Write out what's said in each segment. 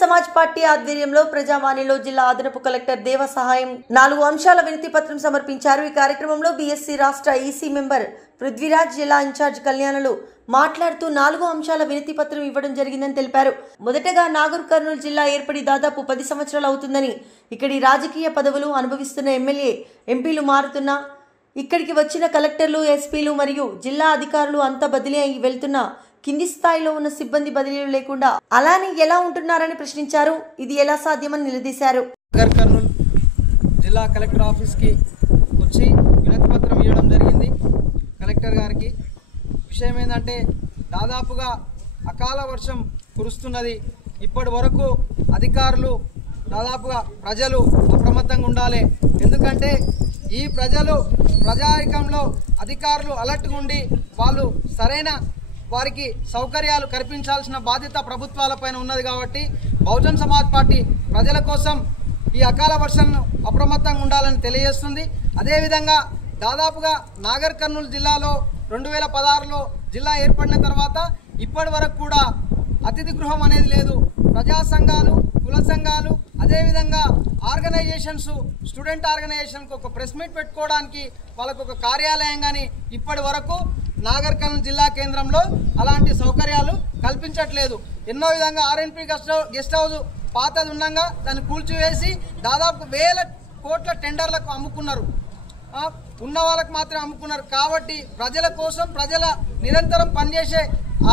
Samaj party ఆధ్వర్యంలో ప్రజావాణిలో జిల్లా అదనపు కలెక్టర్ దేవ సహాయం 4 అంశాల వినతి పత్రం సమర్పించారు। ఈ కార్యక్రమంలో బీఎస్సీ రాష్ట్ర ఈసీ మెంబర్ పృథ్వీరాజ్, జిల్లా ఇన్ఛార్జ్ కళ్యాణులు మాట్లాడుతూ 4 అంశాల వినతి పత్రం ఇవ్వడం జరిగిందని తెలిపారు। మొదటగా నాగర్ కర్నూలు జిల్లా ఏర్పడి దాదాపు 10 సంవత్సరాలు అవుతుందని, ఇక్కడి రాజకీయ పదవులు అనుభవిస్తున్న ఎమ్మెల్యే, ఎంపీలు మారుతున్నా ఇక్కడికి వచ్చిన కలెక్టర్లు, ఎస్పీలు మరియు జిల్లా అధికారులు అంతా బదిలీ అయి వెళ్తున్న కింది స్థాయిలో ఉన్న సిబ్బంది బదిలీలు లేకుండా అలానే ఎలా ఉంటున్నారని ప్రశ్నించారు। ఇది ఎలా సాధ్యమని నిలదీశారు। నాగర్ కర్నూలు జిల్లా కలెక్టర్ ఆఫీస్కి వచ్చి వినతి పత్రం ఇవ్వడం జరిగింది కలెక్టర్ గారికి। విషయం ఏంటంటే దాదాపుగా అకాల వర్షం కురుస్తున్నది। ఇప్పటి వరకు అధికారులు దాదాపుగా ప్రజలు అప్రమత్తంగా ఉండాలి। ఎందుకంటే ఈ ప్రజారికంలో అధికారులు అలర్ట్గా ఉండి వాళ్ళు సరైన వారికి సౌకర్యాలు కల్పించాల్సిన బాధ్యత ప్రభుత్వాలపైన ఉన్నది। కాబట్టి బహుజన్ సమాజ్ పార్టీ ప్రజల కోసం ఈ అకాల వర్షంను అప్రమత్తంగా ఉండాలని తెలియజేస్తుంది। అదేవిధంగా దాదాపుగా నాగర్ కర్నూలు జిల్లాలో 2016లో జిల్లా ఏర్పడిన తర్వాత ఇప్పటి వరకు కూడా అతిథి గృహం అనేది లేదు। ప్రజా సంఘాలు, కుల సంఘాలు, అదేవిధంగా ఆర్గనైజేషన్స్, స్టూడెంట్ ఆర్గనైజేషన్కి ఒక ప్రెస్ మీట్ పెట్టుకోవడానికి వాళ్ళకు ఒక కార్యాలయం కానీ ఇప్పటి వరకు నాగర్ కర్నూలు జిల్లా కేంద్రంలో అలాంటి సౌకర్యాలు కల్పించట్లేదు। ఎన్నో విధంగా ఆర్ఎన్పి గెస్ట్ హౌస్ పాతది ఉండగా దాన్ని కూల్చివేసి దాదాపు 1000 కోట్ల టెండర్లకు అమ్ముకున్నారు, ఉన్న వాళ్ళకు మాత్రమే అమ్ముకున్నారు। కాబట్టి ప్రజల కోసం, ప్రజల నిరంతరం పనిచేసే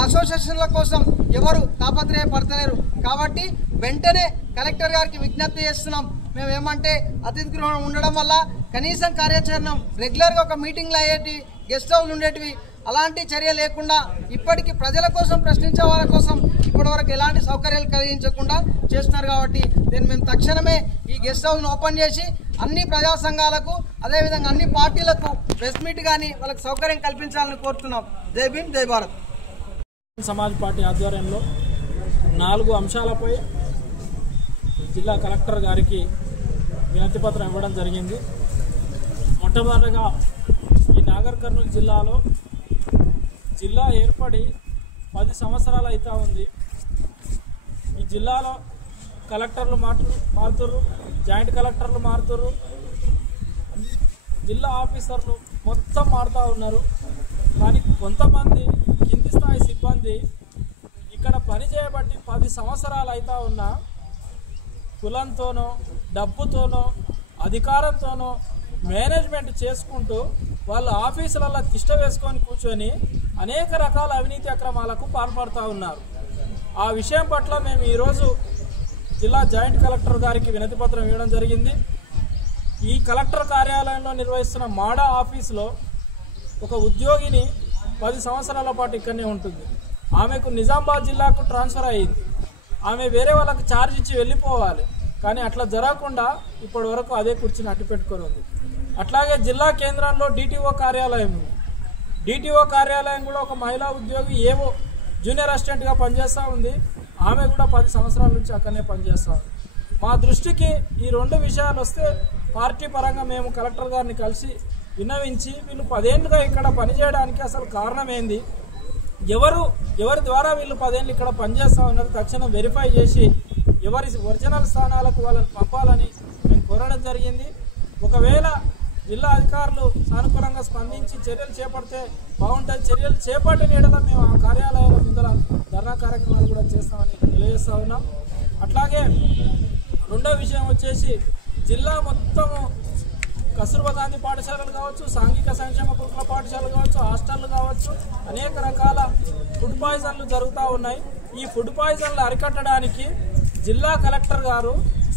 అసోసియేషన్ల కోసం ఎవరు తాపత్రయపడతలేరు। కాబట్టి వెంటనే కలెక్టర్ గారికి విజ్ఞప్తి చేస్తున్నాం। మేము ఏమంటే అతిథి గృహం ఉండడం వల్ల కనీసం కార్యాచరణ రెగ్యులర్గా ఒక మీటింగ్లు అయ్యేటి, గెస్ట్ హౌస్ ఉండేటివి, అలాంటి చర్య లేకుండా ఇప్పటికీ ప్రజల కోసం, ప్రశ్నించే వాళ్ళ కోసం ఇప్పటివరకు ఎలాంటి సౌకర్యాలు కలిగించకుండా చేస్తున్నారు। కాబట్టి దీన్ని మేము తక్షణమే ఈ గెస్ట్ హౌస్ను ఓపెన్ చేసి అన్ని ప్రజా సంఘాలకు, అదేవిధంగా అన్ని పార్టీలకు ప్రెస్ మీట్ కానీ వాళ్ళకి సౌకర్యం కల్పించాలని కోరుతున్నాం। జై భీమ్, జై భారత్। సమాజ్ పార్టీ ఆధ్వర్యంలో 4 అంశాలపై జిల్లా కలెక్టర్ గారికి వినతి పత్రం ఇవ్వడం జరిగింది। మొట్టమొదటిగా ఈ నాగర్ కర్నూలు జిల్లాలో జిల్లా ఏర్పడి 10 సంవత్సరాలు అవుతా ఉంది। ఈ జిల్లాలో కలెక్టర్లు మారుతుర్రు, జాయింట్ కలెక్టర్లు మారుతుర్రు, జిల్లా ఆఫీసర్లు మొత్తం మారుతూ ఉన్నారు। కానీ కొంతమంది కింది స్థాయి సిబ్బంది ఇక్కడ పని చేయబట్టి 10 సంవత్సరాలు అవుతా ఉన్నా కులంతోనో, డబ్బుతోనో, అధికారంతోనో మేనేజ్మెంట్ చేసుకుంటూ వాళ్ళ ఆఫీసులలో తిష్ట వేసుకొని కూర్చొని అనేక రకాల అవినీతి అక్రమాలకు పాల్పడుతూ ఉన్నారు। ఆ విషయం పట్ల మేము ఈరోజు జిల్లా జాయింట్ కలెక్టర్ గారికి వినతి పత్రం ఇవ్వడం జరిగింది। ఈ కలెక్టర్ కార్యాలయంలో నిర్వహిస్తున్న మాడా ఆఫీసులో ఒక ఉద్యోగిని 10 సంవత్సరాల పాటు ఇక్కడనే ఉంటుంది। ఆమెకు నిజామాబాద్ జిల్లాకు ట్రాన్స్ఫర్ అయ్యింది। ఆమె వేరే వాళ్ళకి ఛార్జ్ ఇచ్చి వెళ్ళిపోవాలి, కానీ అట్లా జరగకుండా ఇప్పటి వరకు అదే కుర్చీని అట్టు పెట్టుకొని ఉంది। అట్లాగే జిల్లా కేంద్రంలో డిటిఓ కార్యాలయం ఉంది। డిటిఓ కార్యాలయం కూడా ఒక మహిళా ఉద్యోగి ఏవో జూనియర్ అసిస్టెంట్గా పనిచేస్తూ ఉంది। ఆమె కూడా 10 సంవత్సరాల నుంచి అక్కడనే పనిచేస్తూ ఉంది। మా దృష్టికి ఈ 2 విషయాలు వస్తే పార్టీ పరంగా మేము కలెక్టర్ గారిని కలిసి విన్నవించి వీళ్ళు 10 ఏళ్ళుగా ఇక్కడ పనిచేయడానికి అసలు కారణం ఏంది, ఎవరి ద్వారా వీళ్ళు 10 ఏళ్ళు ఇక్కడ పనిచేస్తూ ఉన్నారు తక్షణం వెరిఫై చేసి ఎవరి ఒరిజినల్ స్థానాలకు వాళ్ళని పంపాలని మేము కోరడం జరిగింది। ఒకవేళ జిల్లా అధికారులు సానుకూలంగా స్పందించి చర్యలు చేపడితే బాగుంటుంది। చర్యలు చేపట్టిన యెడల మేము ఆ కార్యాలయాల ముందర ధర్నా కార్యక్రమాలు కూడా చేస్తామని తెలియజేస్తూ ఉన్నాం। అట్లాగే రెండో విషయం వచ్చేసి జిల్లా మొత్తము కస్తూర్బా గాంధీ పాఠశాలలు కావచ్చు, సాంఘిక సంక్షేమ గురుకుల పాఠశాలలు కావచ్చు, హాస్టళ్లు కావచ్చు, అనేక రకాల ఫుడ్ పాయిజన్లు జరుగుతూ ఉన్నాయి। ఈ ఫుడ్ పాయిజన్లు అరికట్టడానికి జిల్లా కలెక్టర్ గారు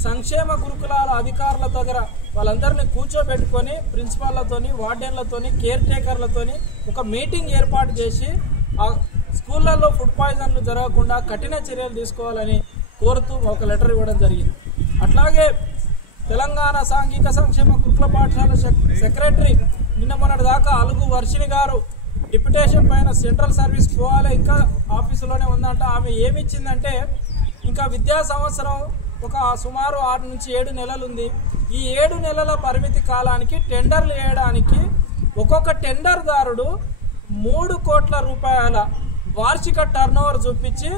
సంక్షేమ గురుకులాల అధికారుల దగ్గర వాళ్ళందరినీ కూర్చోబెట్టుకొని ప్రిన్సిపాల్లతోని, వార్డెన్లతోని, కేర్ టేకర్లతోని ఒక మీటింగ్ ఏర్పాటు చేసి ఆ స్కూళ్ళల్లో ఫుడ్ పాయిజన్లు జరగకుండా కఠిన చర్యలు తీసుకోవాలని కోరుతూ ఒక లెటర్ ఇవ్వడం జరిగింది। అట్లాగే తెలంగాణ సాంఘిక సంక్షేమ గురుకుల పాఠశాల సెక్రటరీ నిన్న మొన్నటి దాకా అలుగు వర్షిణి గారు డిప్యుటేషన్ పైన సెంట్రల్ సర్వీస్ పోవాలి, ఇంకా ఆఫీసులోనే ఉందంట। ఆమె ఏమిచ్చిందంటే ఇంకా విద్యా సంవత్సరం ఒక సుమారు 6 నుంచి 7 నెలలు ఉంది। ఈ 7 నెలల పరిమితి కాలానికి టెండర్లు వేయడానికి ఒక్కొక్క టెండర్దారుడు 3 కోట్ల రూపాయల వార్షిక టర్నోవర్ చూపించి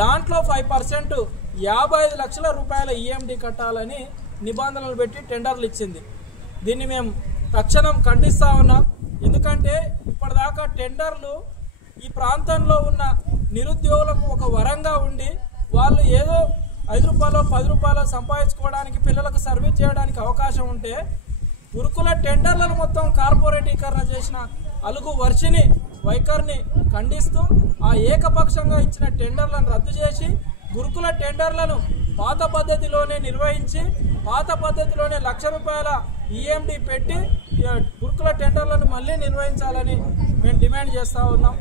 దాంట్లో 5% 55 లక్షల రూపాయల ఈఎండి కట్టాలని నిబంధనలు పెట్టి టెండర్లు ఇచ్చింది. దీన్ని మేము తక్షణం ఖండిస్తూ ఉన్నాం. ఎందుకంటే ఇప్పటిదాకా టెండర్లు ఈ ప్రాంతంలో ఉన్న నిరుద్యోగులకు ఒక వరంగా ఉండి వాళ్ళు ఏదో 5 రూపాయలు 10 రూపాయలు సంపాదించుకోవడానికి పిల్లలకు సర్వీస్ చేయడానికి అవకాశం ఉంటే గురుకుల టెండర్లను మొత్తం కార్పొరేటీకరణ చేసిన అలుగు వర్షిని వైఖరిని ఖండిస్తూ ఆ ఏకపక్షంగా ఇచ్చిన టెండర్లను రద్దు చేసి గురుకుల టెండర్లను పాత పద్ధతిలోనే నిర్వహించి పాత పద్ధతిలోనే ₹1,00,000 ఈఎండి పెట్టి గురుకుల టెండర్లను మళ్ళీ నిర్వహించాలని మేము డిమాండ్ చేస్తూ ఉన్నాం.